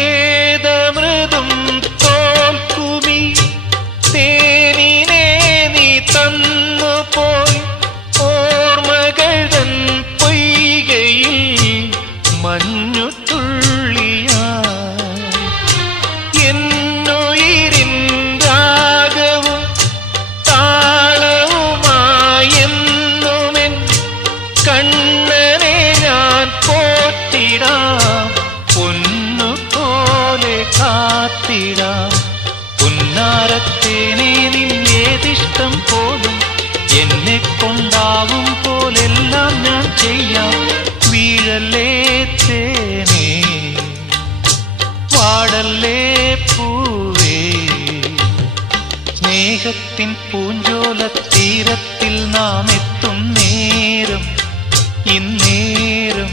ഏതമൃതും തോൽക്കുമി തേനിനെ നീ തന്നു പോയി ഓർമ്മകൾ തൻ പൊയ്കയിൽ മഞ്ഞു തുള്ളിയായി എന്നുയിരിൻ രാഗവും താളവുമായി എന്നുമെൻ കണ്ണനെ ഞാൻ പോറ്റിടാം പൊന്നുപോലെ കാത്തിടാം പുന്നാരത്തേനെ നിന്നേതിഷ്ടം പോലും എന്നെ കൊണ്ടാവും പോലെല്ലാം ഞാൻ ചെയ്യാം വീഴല്ലേ തേനേ പാടല്ലേ പൂവേ സ്നേഹത്തിൻ പൂഞ്ചോല തീരത്തിൽ നാം എത്തും നേരം ഇന്നേരം